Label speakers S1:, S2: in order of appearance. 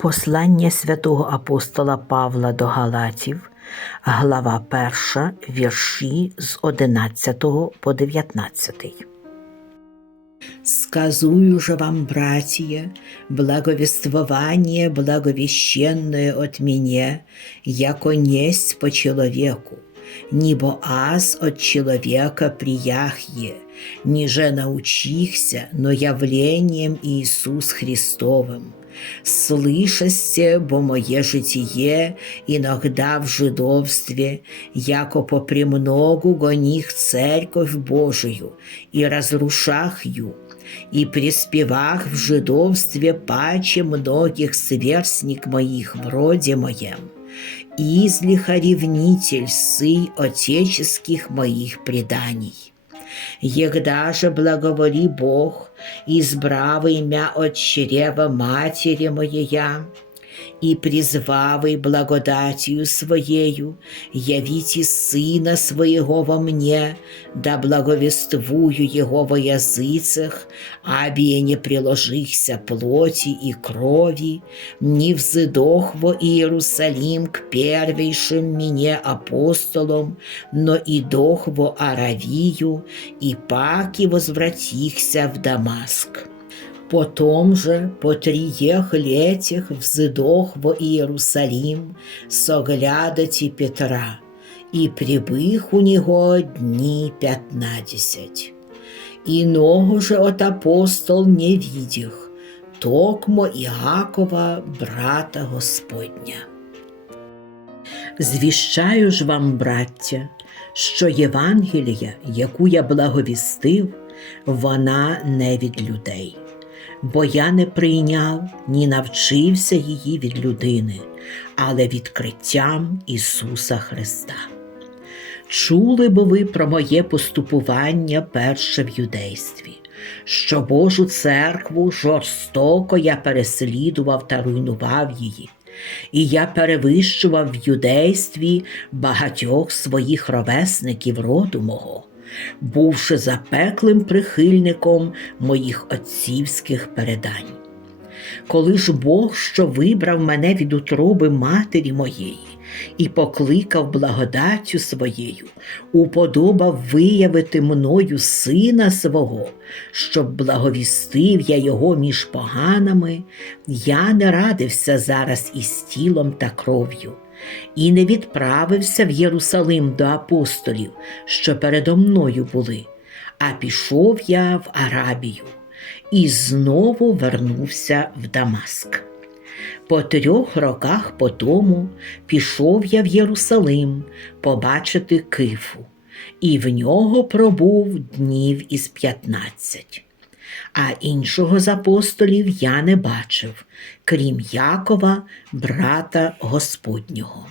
S1: Послання святого апостола Павла до Галатів, глава 1, вірші з 11 по 19. Сказую же вам, братья, благовествование благовещенное от меня, яко несть по человеку, небо аз от человека прияхье, ниже научихся, но явлением Иисус Христовым. Слышасте, бо моє житие иногда в жидовстве, яко попремногу гоних церковь Божию и разрушах ю, и приспевах в жидовстве паче многих сверстник моих в роде моем, излиха ревнитель сый отеческих моих преданий. Егда же благоволи Бог, избрав имя от чрева матери моея, и призвавый благодатью Своею, явите Сына Своего во мне, да благовествую Его во языцах, аби не приложихся плоти и крови, не взыдох во Иерусалим к первейшим мне апостолам, но и дох во Аравию, и паки возвратихся в Дамаск. Потом же по триех летях взыдох во Иерусалим соглядати Петра, и прибых у него дни пятнадесять. Иного же от апостол не видих, токмо Иакова, брата Господня. Звіщаю ж вам, браття, що Євангелія, яку я благовістив, вона не від людей бо я не прийняв, ні навчився її від людини, але відкриттям Ісуса Христа. Чули бо ви про моє поступування перше в юдействі, що Божу церкву жорстоко я переслідував та руйнував її, і я перевищував в юдействі багатьох своїх ровесників роду мого бувши запеклим прихильником моїх отцівських передань. Коли ж Бог, що вибрав мене від утроби матері моєї і покликав благодаттю своєю, уподобав виявити мною сина свого, щоб благовістив я його між поганами, я не радився зараз із тілом та кров'ю і не відправився в Єрусалим до апостолів, що передо мною були, а пішов я в Арабію і знову вернувся в Дамаск. По трьох роках по тому пішов я в Єрусалим побачити кифу, і в нього пробув днів із п'ятнадцять. А іншого з апостолів я не бачив, крім Якова, брата Господнього.